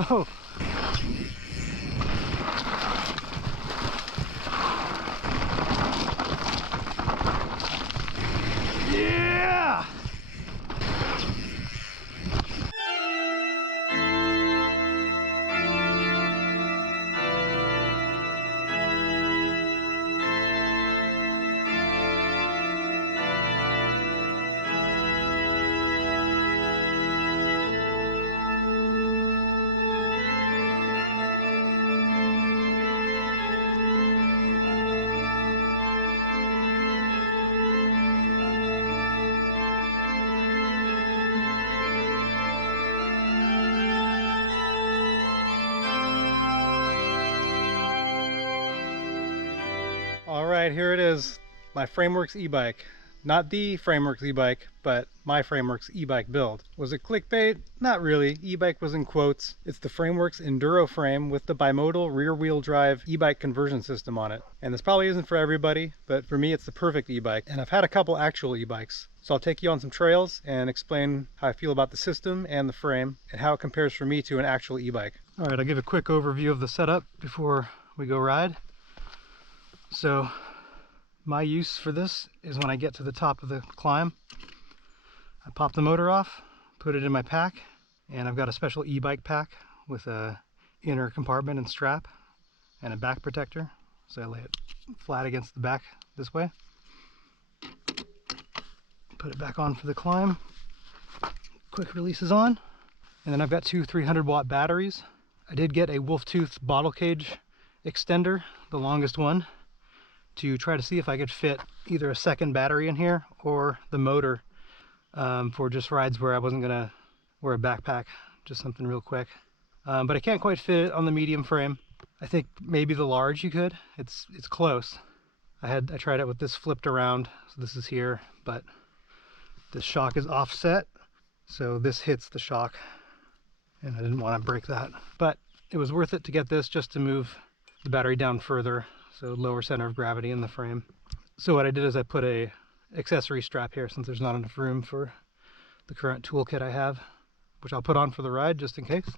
Whoa! Yeah! Alright, here it is, my Frameworks e-bike. Not the Frameworks e-bike, but my Frameworks e-bike build. Was it clickbait? Not really. E-bike was in quotes. It's the Frameworks Enduro frame with the Bimotal rear-wheel drive e-bike conversion system on it. And this probably isn't for everybody, but for me it's the perfect e-bike. And I've had a couple actual e-bikes. So I'll take you on some trails and explain how I feel about the system and the frame and how it compares for me to an actual e-bike. Alright, I'll give a quick overview of the setup before we go ride. So my use for this is when I get to the top of the climb, I pop the motor off, put it in my pack, and I've got a special e-bike pack with a inner compartment and strap and a back protector. So I lay it flat against the back this way. Put it back on for the climb. Quick release is on. And then I've got two 300-watt batteries. I did get a wolf tooth bottle cage extender, the longest one, to try to see if I could fit either a second battery in here or the motor for just rides where I wasn't gonna wear a backpack, just something real quick. But I can't quite fit it on the medium frame. I think maybe the large you could. It's close. I tried it with this flipped around, so this is here, but the shock is offset, so this hits the shock, and I didn't want to break that. But it was worth it to get this just to move the battery down further, so lower center of gravity in the frame. So what I did is I put a accessory strap here since there's not enough room for the current toolkit I have, which I'll put on for the ride just in case.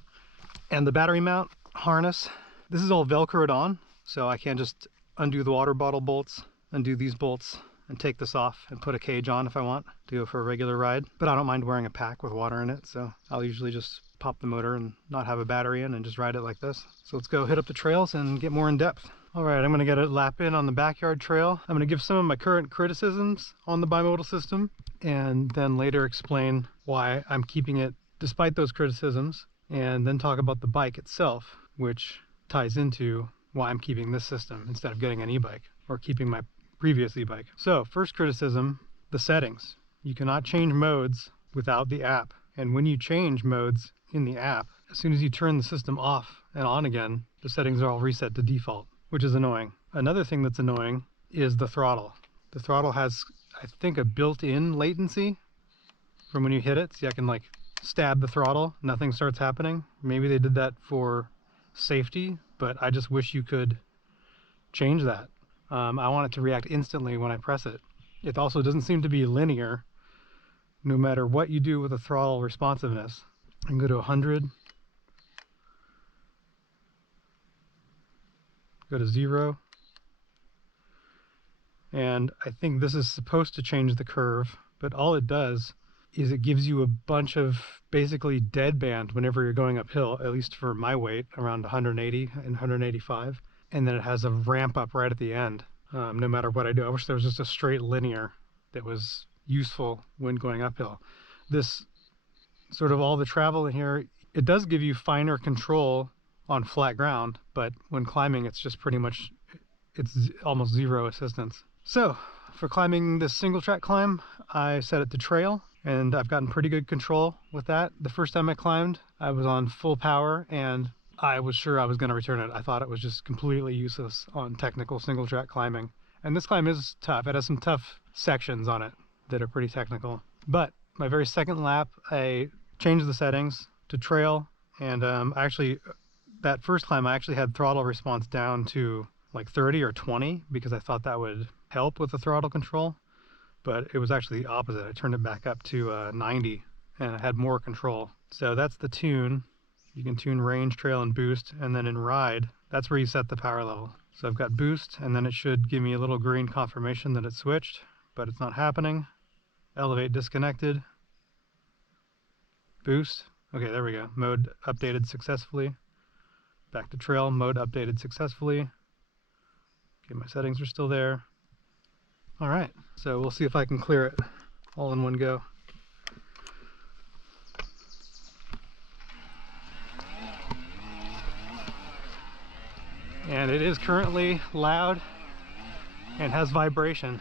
And the battery mount harness, this is all velcroed on, so I can just undo the water bottle bolts, undo these bolts, and take this off and put a cage on if I want to go for a regular ride. But I don't mind wearing a pack with water in it, so I'll usually just pop the motor and not have a battery in and just ride it like this. So let's go hit up the trails and get more in depth. All right, I'm gonna get a lap in on the backyard trail. I'm gonna give some of my current criticisms on the bimodal system and then later explain why I'm keeping it despite those criticisms, and then talk about the bike itself, which ties into why I'm keeping this system instead of getting an e-bike or keeping my previous e-bike. So first criticism, the settings. You cannot change modes without the app. And when you change modes in the app, as soon as you turn the system off and on again, the settings are all reset to default, which is annoying. Another thing that's annoying is the throttle. The throttle has, I think, a built-in latency from when you hit it. See, I can like stab the throttle, nothing starts happening. Maybe they did that for safety, but I just wish you could change that. I want it to react instantly when I press it. It also doesn't seem to be linear no matter what you do with the throttle responsiveness. I can go to 100, go to 0, and I think this is supposed to change the curve, but all it does is it gives you a bunch of basically deadband whenever you're going uphill, at least for my weight, around 180 and 185. And then it has a ramp up right at the end, no matter what I do. I wish there was just a straight linear that was useful when going uphill. This sort of all the travel in here, it does give you finer control on flat ground, but when climbing it's just pretty much, it's almost zero assistance. So for climbing this single track climb, I set it to trail, and I've gotten pretty good control with that. The first time I climbed, I was on full power and I was sure I was going to return it. I thought it was just completely useless on technical single track climbing. And this climb is tough. It has some tough sections on it that are pretty technical. But my very second lap, I changed the settings to trail, and that first climb I actually had throttle response down to like 30 or 20 because I thought that would help with the throttle control. But it was actually the opposite. I turned it back up to 90 and I had more control. So that's the tune. You can tune range, trail, and boost, and then in ride, that's where you set the power level. So I've got boost, and then it should give me a little green confirmation that it switched, but it's not happening. Elevate disconnected. Boost. Okay, there we go. Mode updated successfully. Back to trail, mode updated successfully. Okay, my settings are still there. All right, so we'll see if I can clear it all in one go. And it is currently loud and has vibration.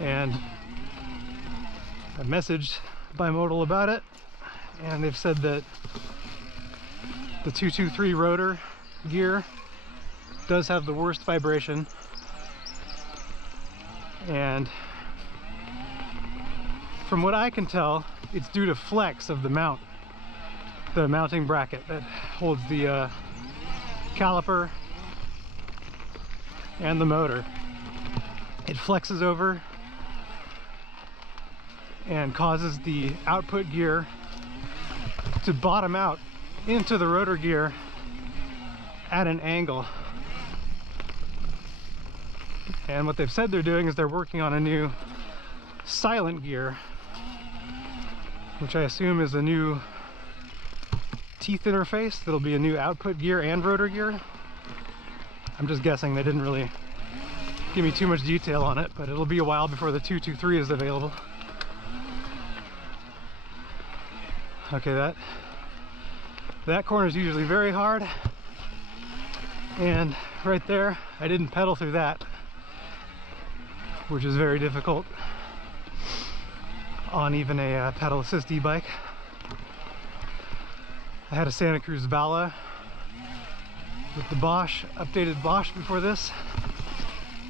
And I messaged Bimotal about it, and they've said that the 223 rotor gear does have the worst vibration, and from what I can tell, it's due to flex of the mount, the mounting bracket that holds the caliper and the motor. It flexes over and causes the output gear to bottom out into the rotor gear at an angle. And what they've said they're doing is they're working on a new silent gear, which I assume is a new teeth interface that'll be a new output gear and rotor gear. I'm just guessing, they didn't really give me too much detail on it, but it'll be a while before the 223 is available. Okay, that corner is usually very hard, and right there I didn't pedal through that, which is very difficult on even a pedal assist e-bike. I had a Santa Cruz Vala with the Bosch, updated Bosch before this,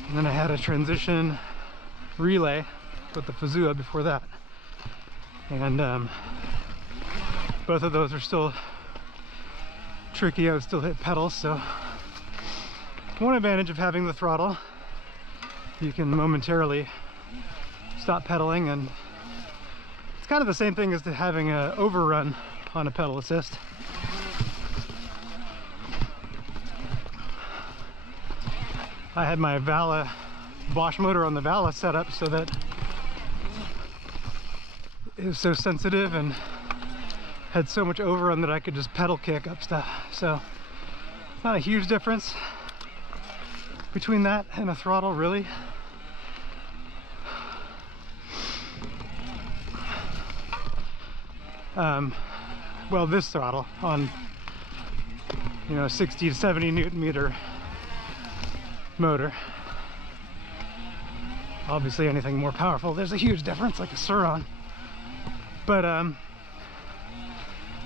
and then I had a transition relay with the Fazua before that, and both of those are still tricky. I would still hit pedals. So one advantage of having the throttle, you can momentarily stop pedaling, and it's kind of the same thing as to having an overrun on a pedal assist. I had my Vala Bosch motor on the Vala set up so that it was so sensitive and had so much overrun that I could just pedal kick up stuff. So it's not a huge difference between that and a throttle, really. Well, this throttle on, 60 to 70 Newton meter motor. Obviously anything more powerful, there's a huge difference, like a Sur-Ron. But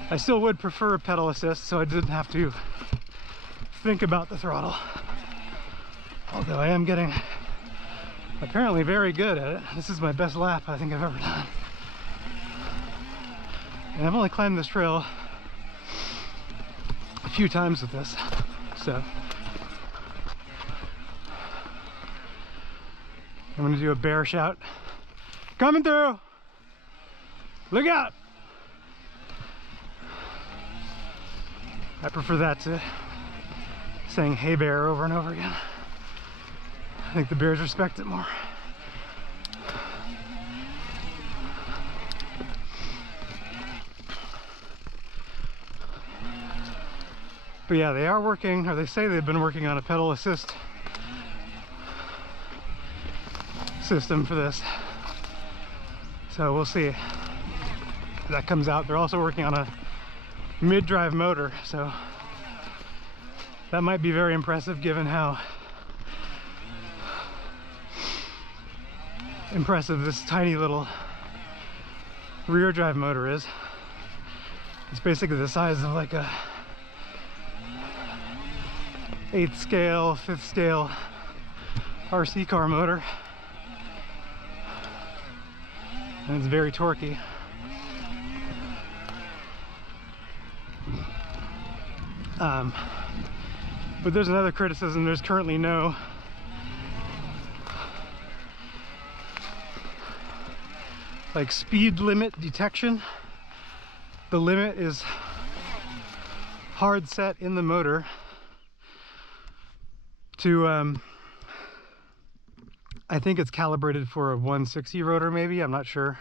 I still would prefer pedal assist, so I didn't have to think about the throttle. Although I am getting apparently very good at it. This is my best lap I think I've ever done. And I've only climbed this trail a few times with this, so I'm gonna do a bear shout. Coming through! Look out! I prefer that to saying "Hey bear" over and over again. I think the bears respect it more. But yeah, they are working, or they say they've been working on a pedal assist system for this. So we'll see if that comes out. They're also working on a mid-drive motor, so that might be very impressive given how impressive this tiny little rear drive motor is. It's basically the size of like a 8th scale, 5th scale RC car motor, and it's very torquey. But there's another criticism. There's currently no like speed limit detection. The limit is hard set in the motor to I think it's calibrated for a 160 rotor, maybe, I'm not sure.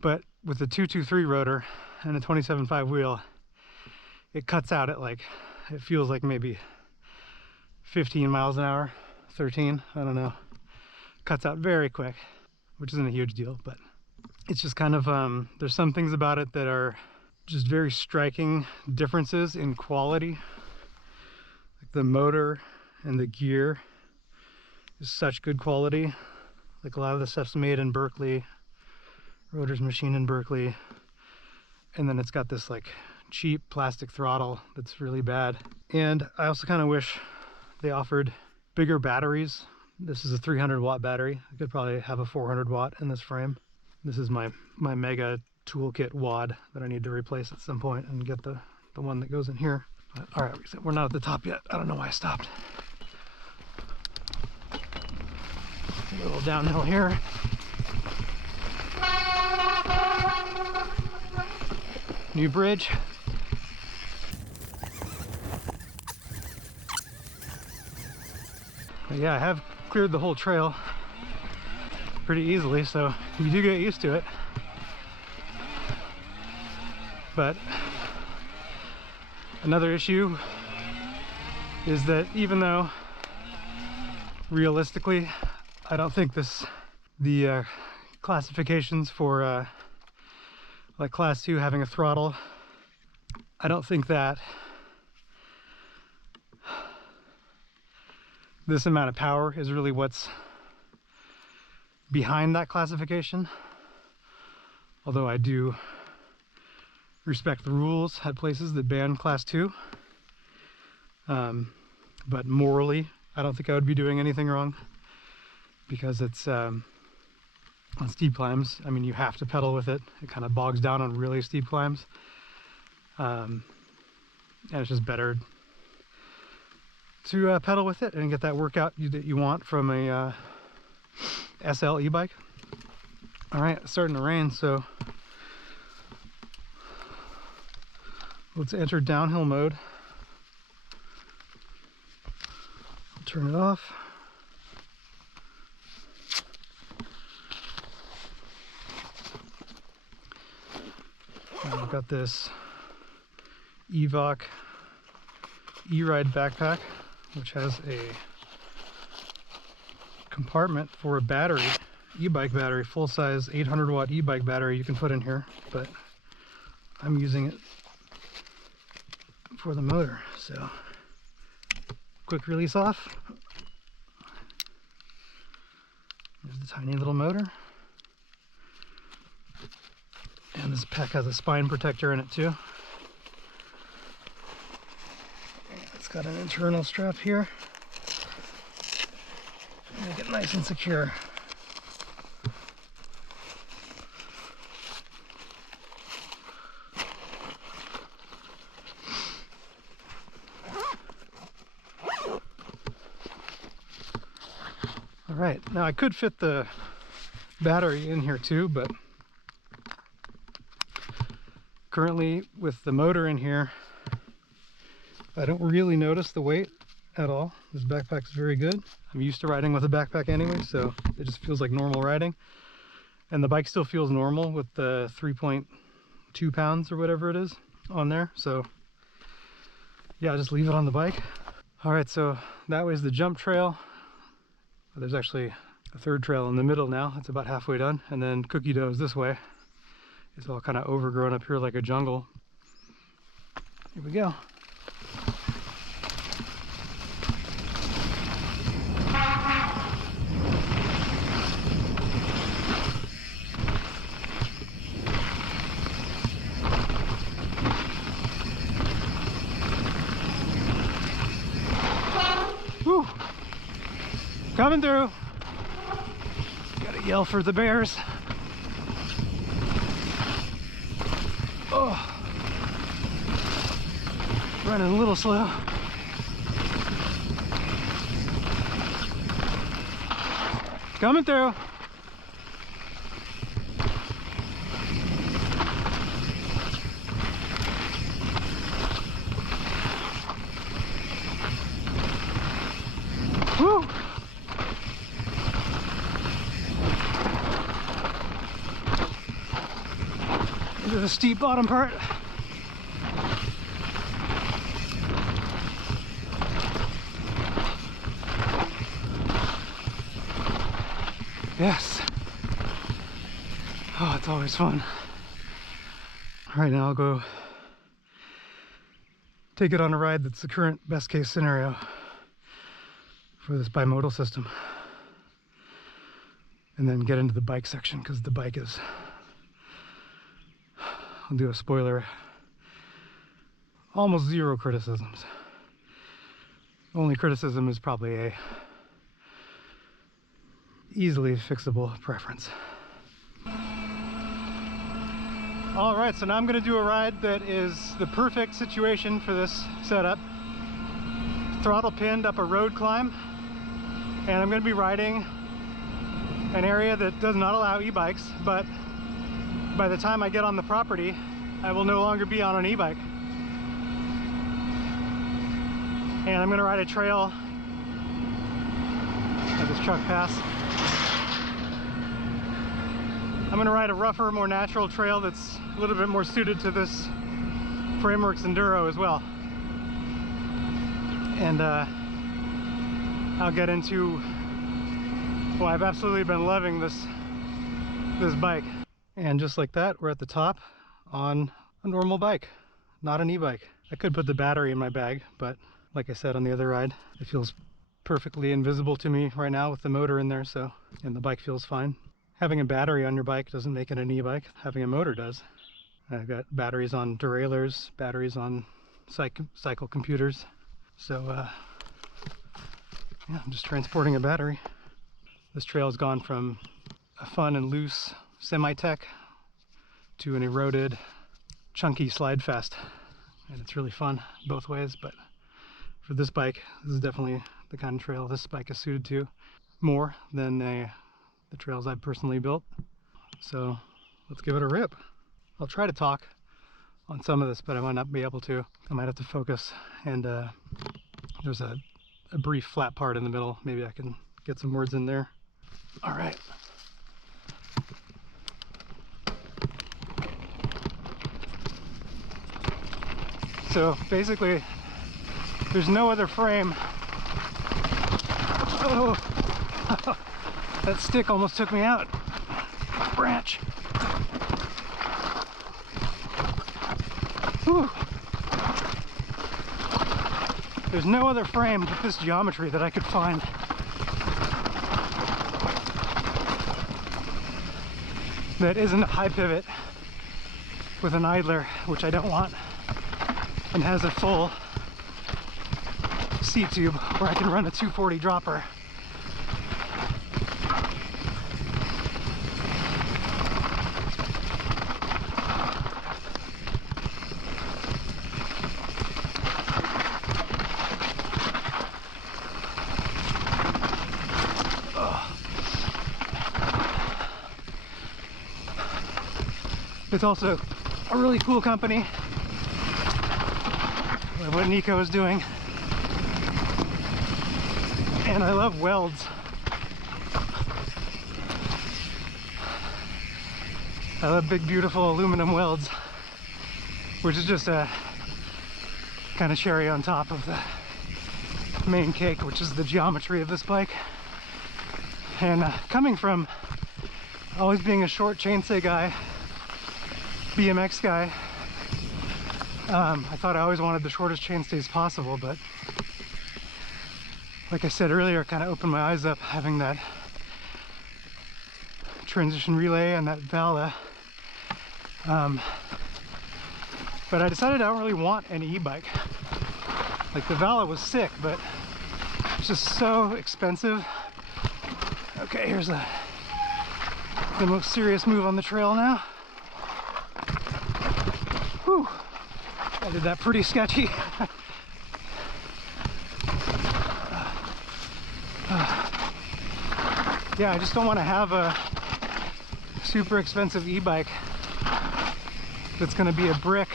But with the 223 rotor and a 27.5 wheel, it cuts out at like, it feels like maybe 15 miles an hour, 13, I don't know. Cuts out very quick, which isn't a huge deal, but it's just kind of, there's some things about it that are just very striking differences in quality. Like the motor and the gear is such good quality. Like a lot of the stuff's made in Berkeley, rotor's machined in Berkeley, and then it's got this like cheap plastic throttle that's really bad. And I also kind of wish they offered bigger batteries. This is a 300 watt battery. I could probably have a 400 watt in this frame. This is my mega toolkit wad that I need to replace at some point and get the one that goes in here. But, all right, we're not at the top yet. I don't know why I stopped. A little downhill here. New bridge. But yeah, I have cleared the whole trail pretty easily, so you do get used to it. But another issue is that even though realistically I don't think the classifications for like class 2 having a throttle, I don't think that this amount of power is really what's behind that classification. Although I do respect the rules at places that ban class 2. But morally, I don't think I would be doing anything wrong, because it's on steep climbs, I mean, you have to pedal with it. It kind of bogs down on really steep climbs. And it's just better to pedal with it and get that workout that you want from a SL e-bike. All right, it's starting to rain, so let's enter downhill mode. I'll turn it off. I've got this Evok e-ride backpack, which has a compartment for a battery, e-bike battery, full-size 800 watt e-bike battery you can put in here, but I'm using it for the motor. So quick release off. There's the tiny little motor. And this pack has a spine protector in it too. It's got an internal strap here. Make it nice and secure. All right, now I could fit the battery in here too, but currently with the motor in here, I don't really notice the weight at all. This backpack's very good. I'm used to riding with a backpack anyway, so it just feels like normal riding. And the bike still feels normal with the 3.2 pounds or whatever it is on there. So yeah, I'll just leave it on the bike. All right, so that was the jump trail. There's actually a third trail in the middle now. It's about halfway done. And then cookie dough is this way. It's all kind of overgrown up here like a jungle. Here we go. Woo! Coming through. Gotta yell for the bears. Oh, running a little slow. Coming through. steep bottom part. Yes. Oh, it's always fun. All right, now I'll go take it on a ride that's the current best case scenario for this bimodal system. And then get into the bike section, because the bike is, I'll do a spoiler, almost zero criticisms. Only criticism is probably a easily fixable preference. All right, so now I'm gonna do a ride that is the perfect situation for this setup. Throttle pinned up a road climb, and I'm gonna be riding an area that does not allow e-bikes, but by the time I get on the property, I will no longer be on an e-bike. And I'm gonna ride a trail. Let this truck pass. I'm gonna ride a rougher, more natural trail that's a little bit more suited to this Frameworks Enduro as well. And I'll get into, well, I've absolutely been loving this bike. And just like that, we're at the top on a normal bike, not an e-bike. I could put the battery in my bag, but like I said on the other ride, it feels perfectly invisible to me right now with the motor in there, so, and the bike feels fine. Having a battery on your bike doesn't make it an e-bike. Having a motor does. I've got batteries on derailleurs, batteries on cycle computers. So yeah, I'm just transporting a battery. This trail has gone from a fun and loose semi-tech to an eroded, chunky slide fest. And it's really fun both ways, but for this bike, this is definitely the kind of trail this bike is suited to more than the trails I've personally built. So let's give it a rip. I'll try to talk on some of this, but I might not be able to. I might have to focus, and there's a brief flat part in the middle. Maybe I can get some words in there. All right. So basically, there's no other frame. Oh, that stick almost took me out. Branch. Whew. There's no other frame with this geometry that I could find. That isn't a high pivot with an idler, which I don't want, and has a full seat tube where I can run a 240 dropper. It's also a really cool company. I love what Nico is doing. And I love welds. I love big, beautiful aluminum welds, which is just a kind of cherry on top of the main cake, which is the geometry of this bike. And coming from always being a short chainstay guy, BMX guy, I thought I always wanted the shortest chainstays possible, but like I said earlier, kind of opened my eyes up having that transition relay and that Vala. But I decided I don't really want an e-bike. Like, the Vala was sick, but it's just so expensive. Okay, here's the most serious move on the trail now. Whew, I did that pretty sketchy. Yeah, I just don't want to have a super expensive e-bike that's going to be a brick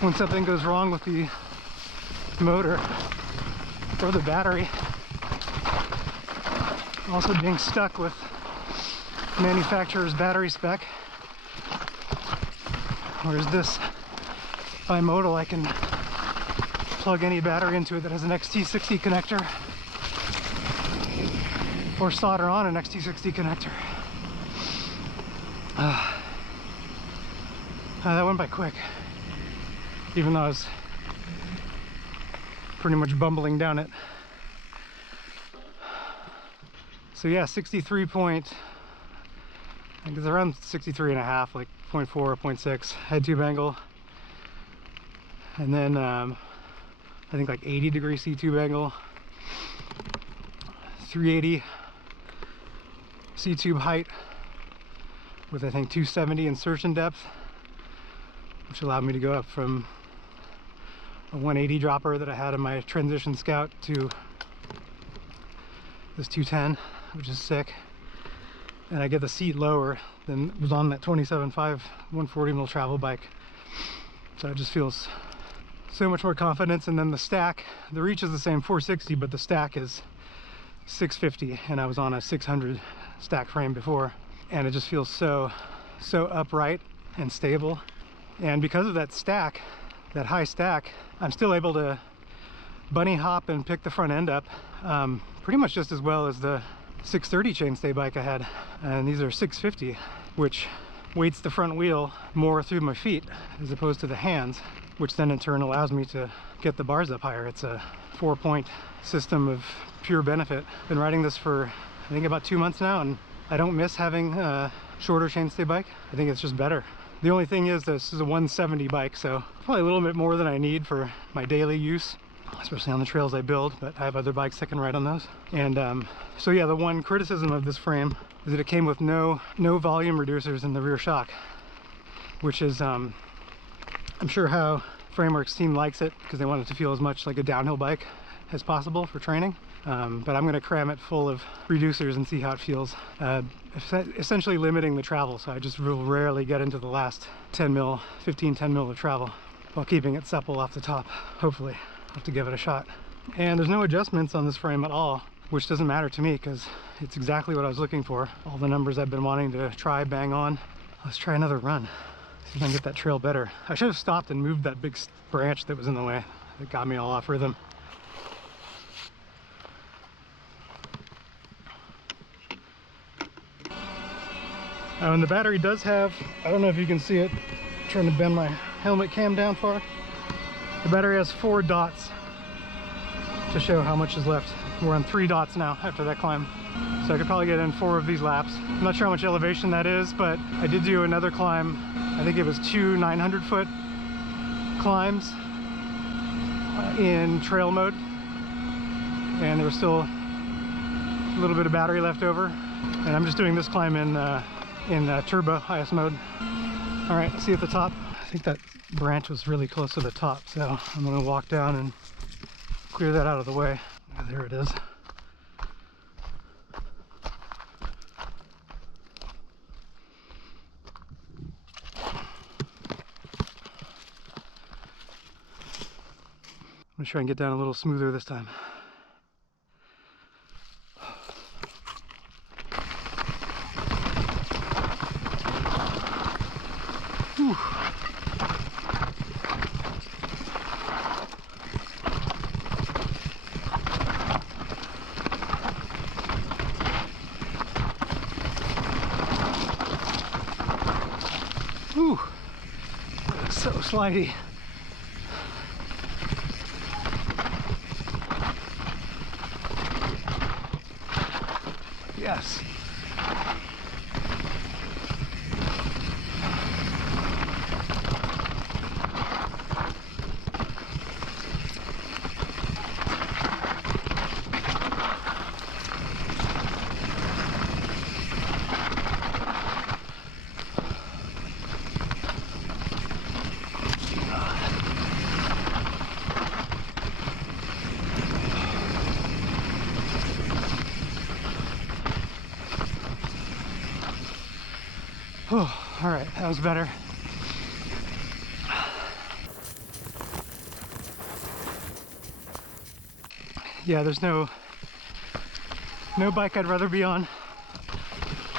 when something goes wrong with the motor or the battery. Also being stuck with manufacturer's battery spec Whereas this Bimotal, I can plug any battery into it that has an XT60 connector, or solder on an XT60 connector. That went by quick, even though I was pretty much bumbling down it. So yeah, 63 point, I think it's around 63 and a half, like 0.4 or 0.6 head tube angle. And then I think like 80-degree C-tube angle, 380 C-tube height with I think 270 insertion depth, which allowed me to go up from a 180 dropper that I had in my Transition Scout to this 210, which is sick. And I get the seat lower than was on that 27.5 140 mil travel bike, so it just feels so much more confidence. And then the stack, the reach is the same, 460, but the stack is 650, and I was on a 600 stack frame before, and it just feels so upright and stable. And because of that stack, that high stack, I'm still able to bunny hop and pick the front end up pretty much just as well as the 630 chainstay bike I had. And these are 650, which weights the front wheel more through my feet as opposed to the hands, which then in turn allows me to get the bars up higher. It's a 4-point system of pure benefit. Been riding this for I think about 2 months now, and I don't miss having a shorter chainstay bike. I think it's just better. The only thing is this is a 170 bike, so probably a little bit more than I need for my daily use, especially on the trails I build, but I have other bikes that can ride on those. And so yeah, the one criticism of this frame is that it came with no volume reducers in the rear shock, which is I'm sure how Frameworks team likes it, because they want it to feel as much like a downhill bike as possible for training. But I'm going to cram it full of reducers and see how it feels, essentially limiting the travel, so I just will rarely get into the last 10 mil of travel while keeping it supple off the top. Hopefully. I'll have to give it a shot. And there's no adjustments on this frame at all, which doesn't matter to me because it's exactly what I was looking for. All the numbers I've been wanting to try, bang on. Let's try another run, see if I can get that trail better. I should have stopped and moved that big branch that was in the way. It got me all off rhythm. And the battery does have, I don't know if you can see it, I'm trying to bend my helmet cam down far. The battery has 4 dots to show how much is left. We're on 3 dots now after that climb. So I could probably get in 4 of these laps. I'm not sure how much elevation that is, but I did do another climb. I think it was 2 900-foot climbs in trail mode. And there was still a little bit of battery left over. And I'm just doing this climb in turbo highest mode. All right, see at the top. I think that branch was really close to the top, so I'm gonna walk down and clear that out of the way. There it is. I'm gonna try and get down a little smoother this time. Whew. Ooh, so slidey. Yes. Oh, all right, that was better. Yeah, there's no bike I'd rather be on.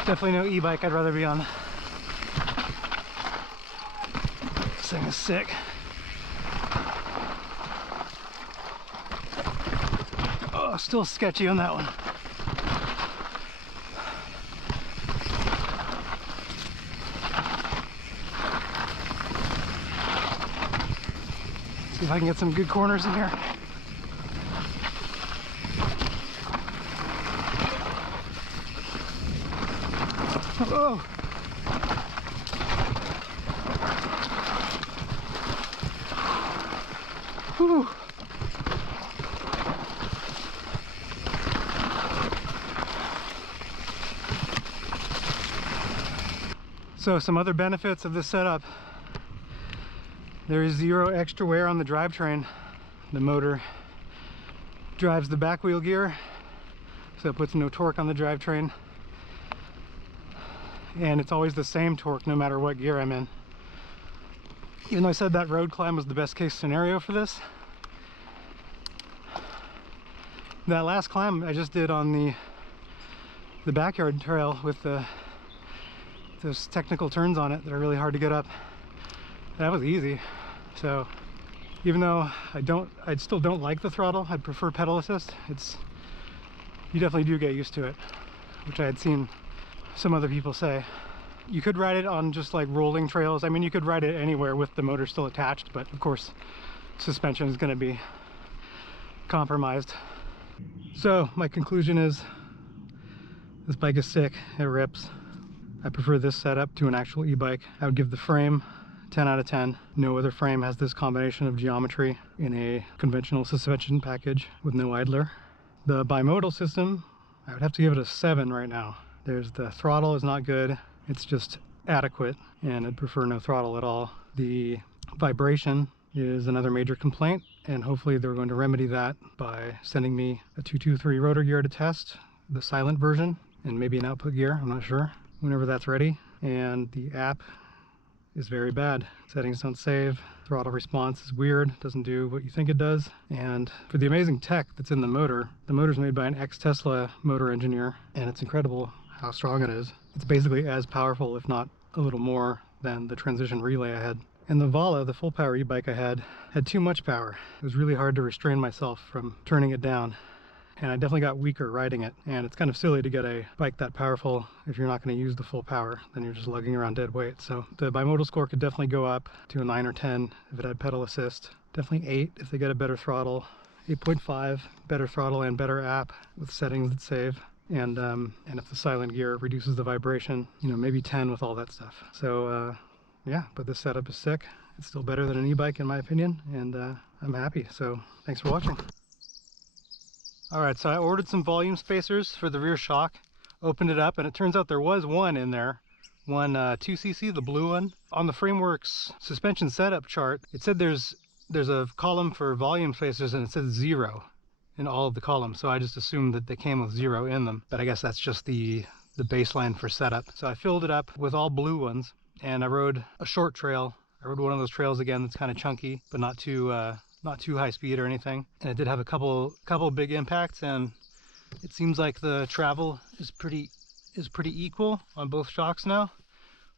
Definitely no e-bike I'd rather be on. This thing is sick. Oh, still sketchy on that one. See if I can get some good corners in here. Oh! Whew. So some other benefits of this setup. There is zero extra wear on the drivetrain. The motor drives the back wheel gear, so it puts no torque on the drivetrain. And it's always the same torque no matter what gear I'm in. Even though I said that road climb was the best case scenario for this, that last climb I just did on the backyard trail with those technical turns on it that are really hard to get up, that was easy. So even though I still don't like the throttle, I'd prefer pedal assist. You definitely do get used to it, which I had seen some other people say. You could ride it on just like rolling trails. I mean, you could ride it anywhere with the motor still attached, but of course suspension is going to be compromised. So my conclusion is this bike is sick, it rips. I prefer this setup to an actual e-bike. I would give the frame 10 out of 10. No other frame has this combination of geometry in a conventional suspension package with no idler. The bimodal system, I would have to give it a 7 right now. The throttle is not good, it's just adequate, and I'd prefer no throttle at all. The vibration is another major complaint, and hopefully they're going to remedy that by sending me a 223 rotor gear to test, the silent version, and maybe an output gear, I'm not sure, whenever that's ready. And the app is very bad. Settings don't save, throttle response is weird, doesn't do what you think it does. And for the amazing tech that's in the motor's made by an ex-Tesla motor engineer, and it's incredible how strong it is. It's basically as powerful, if not a little more, than the transition relay I had. And the Vala, the full power e-bike I had too much power. It was really hard to restrain myself from turning it down. And I definitely got weaker riding it. And it's kind of silly to get a bike that powerful if you're not going to use the full power, then you're just lugging around dead weight. So the bimodal score could definitely go up to a 9 or 10 if it had pedal assist. Definitely 8 if they get a better throttle. 8.5, better throttle and better app with settings that save. And if the silent gear reduces the vibration, you know, maybe 10 with all that stuff. So yeah, but this setup is sick. It's still better than an e-bike in my opinion, and I'm happy. So thanks for watching. Alright, so I ordered some volume spacers for the rear shock, opened it up, and it turns out there was one in there. One 2cc, the blue one. On the Frameworks suspension setup chart, it said there's a column for volume spacers and it says 0 in all of the columns, so I just assumed that they came with 0 in them, but I guess that's just the baseline for setup. So I filled it up with all blue ones, and I rode a short trail. I rode one of those trails again that's kind of chunky, but not too high speed or anything. And it did have a couple big impacts, and it seems like the travel is pretty equal on both shocks now,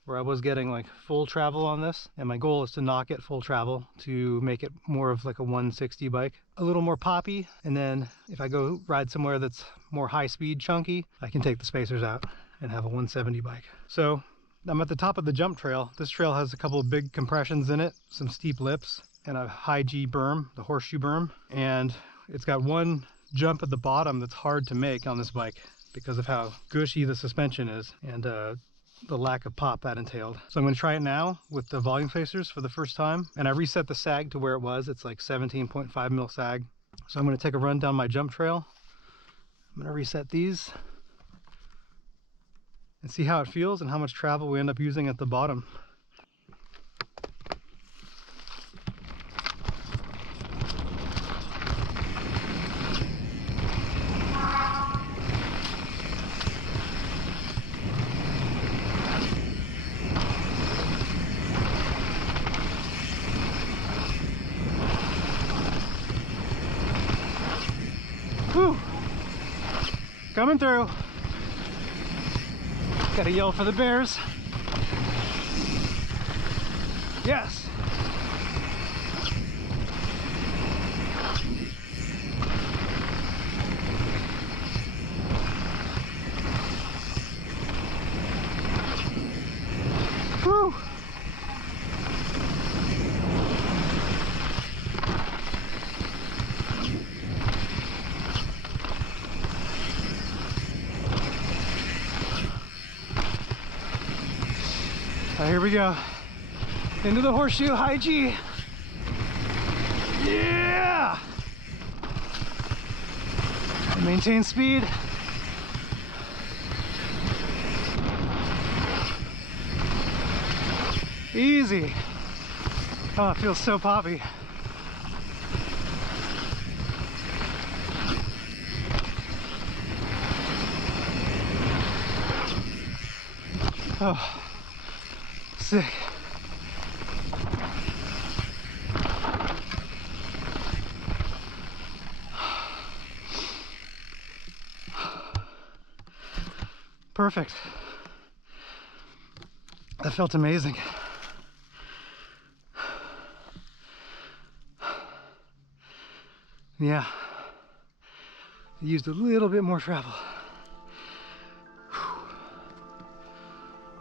where I was getting like full travel on this, and my goal is to not get full travel to make it more of like a 160 bike, a little more poppy. And then if I go ride somewhere that's more high speed chunky, I can take the spacers out and have a 170 bike. So I'm at the top of the jump trail. This trail has a couple of big compressions in it, some steep lips, and a high G berm, the horseshoe berm. And it's got one jump at the bottom that's hard to make on this bike because of how gushy the suspension is and the lack of pop that entailed. So I'm going to try it now with the volume spacers for the first time, and I reset the sag to where it was. It's like 17.5 mil sag. So I'm going to take a run down my jump trail. I'm going to reset these and see how it feels and how much travel we end up using at the bottom. Whew. Coming through. Gotta yell for the bears. Yes. here we go. Into the horseshoe, high G. Yeah! Maintain speed. Easy. Oh, it feels so poppy. Oh, sick. Perfect. That felt amazing. Yeah, I used a little bit more travel.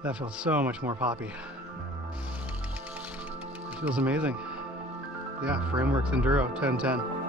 That felt so much more poppy. It feels amazing. Yeah, Frameworks Enduro 1010.